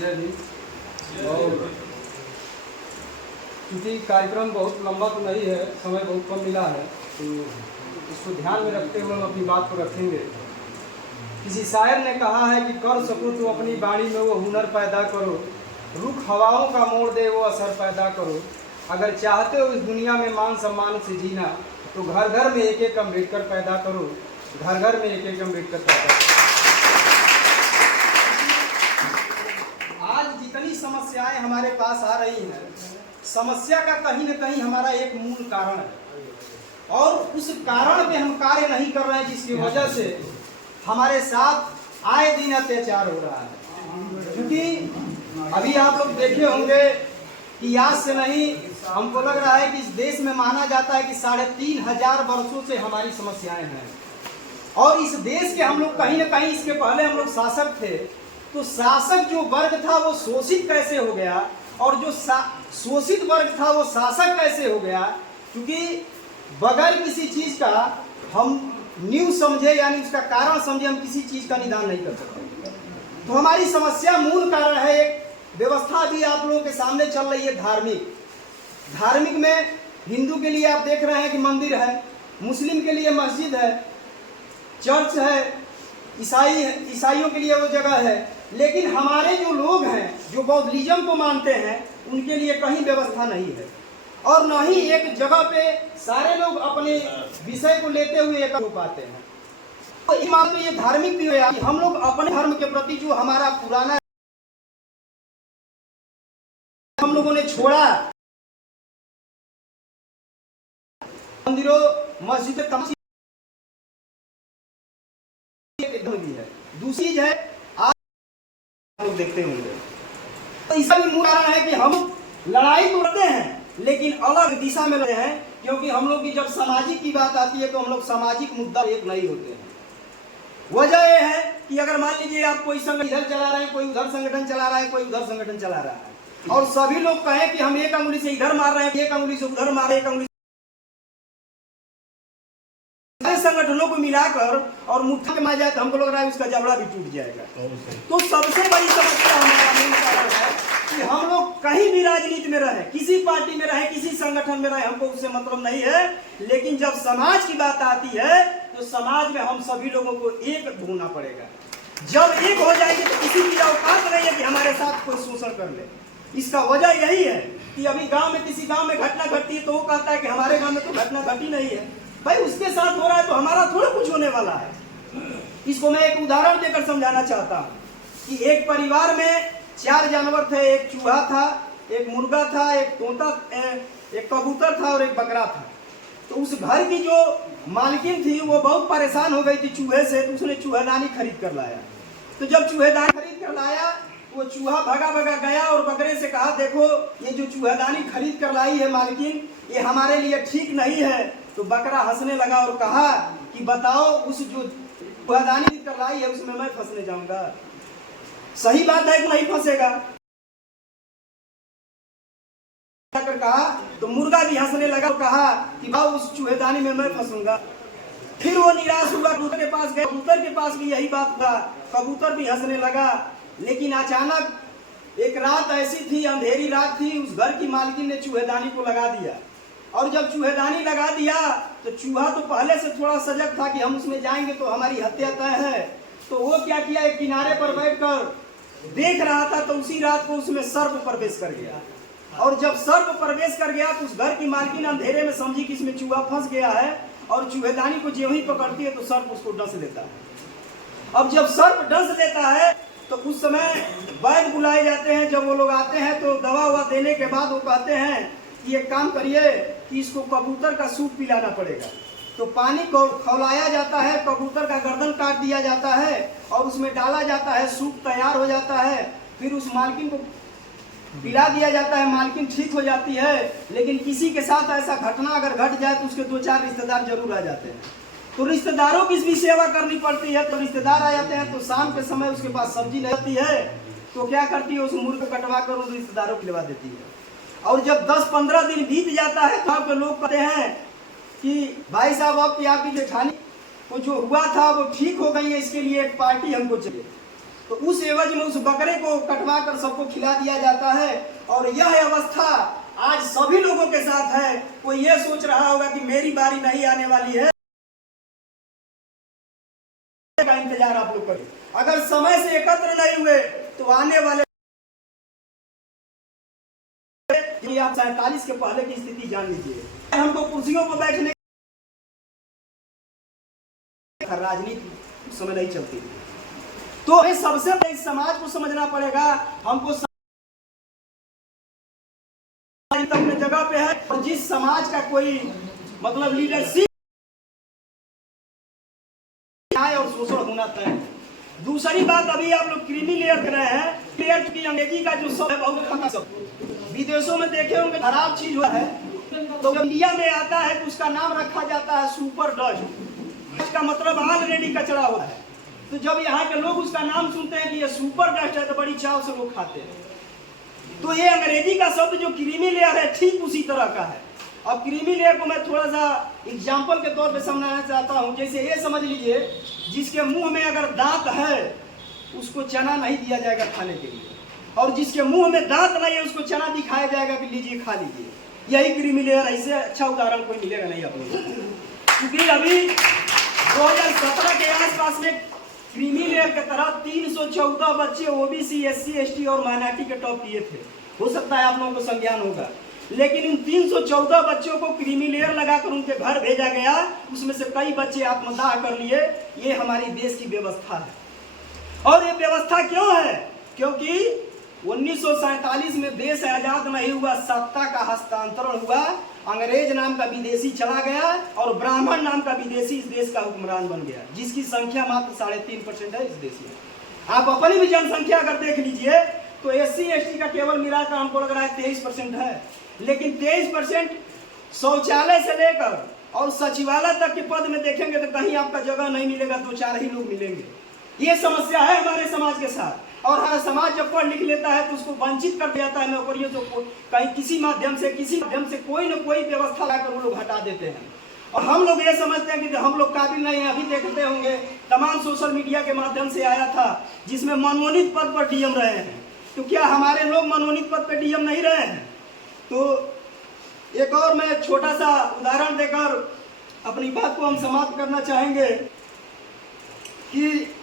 और क्योंकि कार्यक्रम बहुत लंबा तो नहीं है, समय बहुत कम मिला है, तो इसको ध्यान में रखते हुए हम अपनी बात को रखेंगे। किसी शायर ने कहा है कि कर सको तो अपनी बाणी में वो हुनर पैदा करो, रुख हवाओं का मोड़ दे वो असर पैदा करो। अगर चाहते हो इस दुनिया में मान सम्मान से जीना, तो घर घर में एक एक अम्बेडकर पैदा करो, घर घर में एक एक अम्बेडकर पैदा करो। आज जितनी समस्याएं हमारे पास आ रही हैं, समस्या का कहीं न कहीं हमारा एक मूल कारण है, और उस कारण पे हम कार्य नहीं कर रहे हैं, जिसकी वजह से हमारे साथ आए दिन अत्याचार हो रहा है। क्योंकि अभी आप लोग देखे होंगे कि आज से नहीं, हमको लग रहा है कि इस देश में माना जाता है कि 3500 वर्षों से हमारी समस्याएं हैं, और इस देश के हम लोग कहीं न कहीं, इसके पहले हम लोग शासक थे, तो शासक जो वर्ग था वो शोषित कैसे हो गया, और जो शोषित वर्ग था वो शासक कैसे हो गया। क्योंकि बगैर किसी चीज का हम न्यूज समझे, यानी उसका कारण समझे, हम किसी चीज का निदान नहीं कर सकते। तो हमारी समस्या मूल कारण है एक व्यवस्था भी आप लोगों के सामने चल रही है, धार्मिक में हिंदू के लिए आप देख रहे हैं कि मंदिर है, मुस्लिम के लिए मस्जिद है, चर्च है, ईसाइयों के लिए वो जगह है, लेकिन हमारे जो लोग हैं जो बौद्धिज्म को मानते हैं, उनके लिए कहीं व्यवस्था नहीं है, और न ही एक जगह पे सारे लोग अपने विषय को लेते हुए एक हो पाते हैं। तो ये धार्मिक भी है कि हम लोग अपने धर्म के प्रति जो हमारा पुराना हम लोगों ने छोड़ा, मंदिरों मस्जिद भी है। दूसरी चीज है, आप लोग देखते होंगे, तो इसका भी मूल कारण है कि हम लड़ाई तो लड़ते हैं लेकिन अलग दिशा में लड़ते हैं, क्योंकि हम लोग की जब सामाजिक की बात आती है तो हम लोग सामाजिक मुद्दा एक नहीं होते हैं। वजह यह है कि अगर मान लीजिए आप कोई संगठन इधर चला रहे हैं, कोई उधर संगठन चला रहा है, कोई उधर संगठन चला रहा है, और सभी लोग कहें कि हम एक अंगुली से इधर मार रहे हैं, एक अंगुली से उधर मार रहे हैं, एक अंगुली संगठनों को मिलाकर और मुट्ठी के मार जाए तो हमको लग रहा है उसका जबड़ा भी टूट जाएगा। तो सबसे बड़ी समस्या हमारा मूल कारण है कि हम लोग कहीं भी राजनीति में रहे, किसी पार्टी में रहे, किसी संगठन में रहे, हमको उससे मतलब नहीं है, लेकिन जब समाज की बात आती है तो समाज में हम सभी लोगों को एक होना पड़ेगा। जब एक हो जाएंगे तो किसी की औकात नहीं है कि हमारे साथ कोई शोषण कर ले। इसका वजह यही है कि अभी गांव में किसी गांव में घटना घटती है तो वो कहता है कि हमारे गांव में तो घटना घटी नहीं है। भाई उसके साथ हो रहा है तो हमारा थोड़ा कुछ होने वाला है। इसको मैं एक उदाहरण देकर समझाना चाहता हूँ कि एक परिवार में 4 जानवर थे, एक चूहा था, एक मुर्गा था, एक तोता, एक कबूतर था और एक बकरा था। तो उस घर की जो मालकिन थी वो बहुत परेशान हो गई थी चूहे से, तो उसने चूहेदानी खरीद कर लाया। तो जब चूहेदानी खरीद कर लाया, वो चूहा भगा भगा गया और बकरे से कहा, देखो ये जो चूहेदानी खरीद कर लाई है मालकिन, ये हमारे लिए ठीक नहीं है। तो बकरा हंसने लगा और कहा कि बताओ, उस जो चूहेदानी कर लाई है उसमें मैं फंसने जाऊंगा? सही बात है कि नहीं फंसेगा? कहा तो मुर्गा भी हंसने लगा और कहा कि भाव उस चूहेदानी में मैं फंसूंगा। फिर वो निराश हुआ, कबूतर के पास गया, कबूतर के पास भी यही बात था, कबूतर भी हंसने लगा। लेकिन अचानक एक रात ऐसी थी, अंधेरी रात थी, उस घर की मालकिन ने चूहेदानी को लगा दिया, और जब चूहेदानी लगा दिया तो चूहा तो पहले से थोड़ा सजग था कि हम उसमें जाएंगे तो हमारी हत्या तय है। तो वो क्या किया, एक किनारे पर बैठकर देख रहा था, तो उसी रात को उसमें सर्प प्रवेश कर गया। और जब सर्प प्रवेश कर गया तो उस घर की मालकिन अंधेरे में समझी कि इसमें चूहा फंस गया है, और चूहेदानी को जो ही पकड़ती है तो सर्प उसको डस लेता है। अब जब सर्प डस लेता है तो उस समय वैद्य बुलाए जाते हैं। जब वो लोग आते हैं तो दवा ववा देने के बाद वो कहते हैं कि एक काम करिए कि इसको कबूतर का सूप पिलाना पड़ेगा। तो पानी को खौलाया जाता है, कबूतर का गर्दन काट दिया जाता है और उसमें डाला जाता है, सूप तैयार हो जाता है। फिर उस मालकिन को पिला दिया जाता है, मालकिन ठीक हो जाती है। लेकिन किसी के साथ ऐसा घटना अगर घट जाए तो उसके 2-4 रिश्तेदार जरूर आ जाते हैं। तो रिश्तेदारों की भी सेवा करनी पड़ती है। तो रिश्तेदार आ जाते हैं तो शाम के समय उसके पास सब्जी नहीं होती है, तो क्या करती है, उस मुर्गे को कटवा कर उन रिश्तेदारों को खिलवा देती है। और जब 10-15 दिन बीत जाता है तो आपके लोग कहते हैं कि भाई साहब आपकी जेठानी को जो हुआ था वो ठीक हो गई है, इसके लिए एक पार्टी हमको चाहिए। तो उस एवज में उस बकरे को कटवा कर सबको खिला दिया जाता है। और यह अवस्था आज सभी लोगों के साथ है। कोई ये सोच रहा होगा कि मेरी बारी नहीं आने वाली है, का इंतजार आप लोग करें। अगर समय से एकत्र नहीं हुए तो आने वाले आप 47 के पहले की स्थिति जान लीजिए। हमको कुर्सियों पर बैठने राजनीति उस समय नहीं चलती, तो सबसे पहले इस समाज को समझना पड़ेगा। हमको अपने जगह पे है और जिस समाज का कोई मतलब लीडरशिप और शोषण होना तय। दूसरी बात, अभी आप लोग क्रीमी लेयर कर रहे हैं। लेयर की अंग्रेजी का जो शब्द है बहुत खराब शब्द, विदेशों में देखे होंगे खराब चीज हुआ है, तो जब इंडिया में आता है तो उसका नाम रखा जाता है सुपर डस्ट। इसका मतलब ऑलरेडी कचरा होता है। तो जब यहाँ के लोग उसका नाम सुनते हैं कि ये सुपर डस्ट है तो बड़ी चाव से लोग खाते हैं। तो ये अंग्रेजी का शब्द जो क्रीमी लेयर है ठीक उसी तरह का है। अब क्रीमी लेयर को मैं थोड़ा सा एग्जाम्पल के तौर पे समझाना चाहता हूँ। जैसे ये समझ लीजिए, जिसके मुंह में अगर दांत है उसको चना नहीं दिया जाएगा खाने के लिए, और जिसके मुंह में दांत नहीं है उसको चना दिखाया जाएगा कि लीजिए खा लीजिए। यही क्रीमी लेयर। ऐसे अच्छा उदाहरण कोई मिलेगा नहीं आप लोगों को, क्योंकि अभी 2017 के आसपास में क्रीमी लेयर के तरह 314 बच्चे ओबीसी, एससी, एसटी और माइनॉरिटी के टॉप किए थे। हो सकता है आप लोगों को संज्ञान होगा, लेकिन इन 314 बच्चों को क्रीमी लेयर लगाकर उनके घर भेजा गया। उसमें से कई बच्चे आत्मदाह कर लिए। ये हमारी देश की व्यवस्था है। और ये व्यवस्था क्यों है? क्योंकि 1947 में देश आजाद नहीं हुआ, सत्ता का हस्तांतरण हुआ। अंग्रेज नाम का विदेशी चला गया और ब्राह्मण नाम का विदेशी इस देश का हुक्मरान बन गया, जिसकी संख्या मात्र 3.5% है इस देश में। आप अपनी भी जनसंख्या अगर देख लीजिए तो एससी एसटी का केवल मिलाकर हमको लग रहा है 23% है, लेकिन 23% शौचालय से लेकर और सचिवालय तक के पद में देखेंगे तो कहीं आपका जगह नहीं मिलेगा, 2-4 ही लोग मिलेंगे। ये समस्या है हमारे समाज के साथ। और हर समाज जब पढ़ लिख लेता है तो उसको वंचित कर देता है नौकरियों से, कहीं किसी माध्यम से कोई न कोई व्यवस्था लाकर वो लोग हटा देते हैं। और हम लोग ये समझते हैं कि हम लोग काबिल नहीं हैं। अभी देखते होंगे तमाम सोशल मीडिया के माध्यम से आया था जिसमें मनोनीत पद पर डीएम रहे हैं। तो क्या हमारे लोग मनोनीत पद पर डीएम नहीं रहे हैं? तो एक और मैं छोटा सा उदाहरण देकर अपनी बात को हम समाप्त करना चाहेंगे कि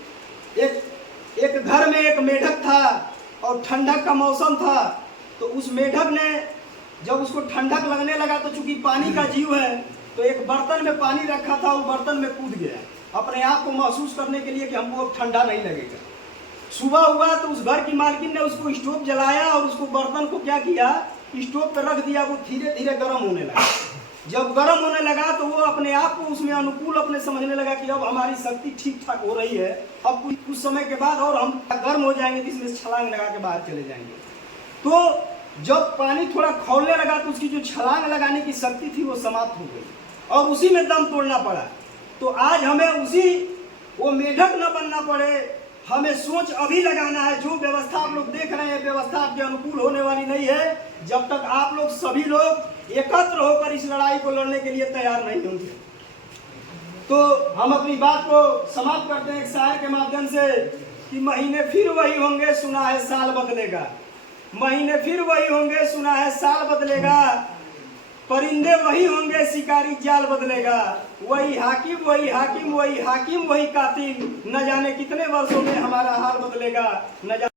एक घर में एक मेढक था और ठंडक का मौसम था। तो उस मेढक ने जब उसको ठंडक लगने लगा तो चूंकि पानी का जीव है तो एक बर्तन में पानी रखा था, वो बर्तन में कूद गया अपने आप को महसूस करने के लिए कि हमको अब ठंडा नहीं लगेगा। सुबह हुआ तो उस घर की मालकिन ने उसको स्टोव जलाया और उसको बर्तन को क्या किया, स्टोव पर रख दिया। वो धीरे धीरे गर्म होने लगा। जब गर्म होने लगा तो वो अपने आप को उसमें अनुकूल अपने समझने लगा कि अब हमारी शक्ति ठीक ठाक हो रही है, अब कुछ समय के बाद और हम गर्म हो जाएंगे तो इसमें छलांग लगा के बाहर चले जाएंगे। तो जब पानी थोड़ा खौलने लगा तो उसकी जो छलांग लगाने की शक्ति थी वो समाप्त हो गई और उसी में दम तोड़ना पड़ा। तो आज हमें वो मेढक न बनना पड़े, हमें सोच अभी लगाना है। जो व्यवस्था आप लोग देख रहे हैं व्यवस्था आपके अनुकूल होने वाली नहीं है जब तक आप लोग सभी लोग एकत्र होकर इस लड़ाई को लड़ने के लिए तैयार नहीं होंगे। तो हम अपनी बात को समाप्त करते हैं एक शायर के माध्यम से कि महीने फिर वही होंगे सुना है साल बदलेगा, महीने फिर वही होंगे सुना है साल बदलेगा, परिंदे वही होंगे शिकारी जाल बदलेगा, वही हाकिम वही हाकिम वही हाकिम वही कातिल, न जाने कितने वर्षों में हमारा हाल बदलेगा, न जाने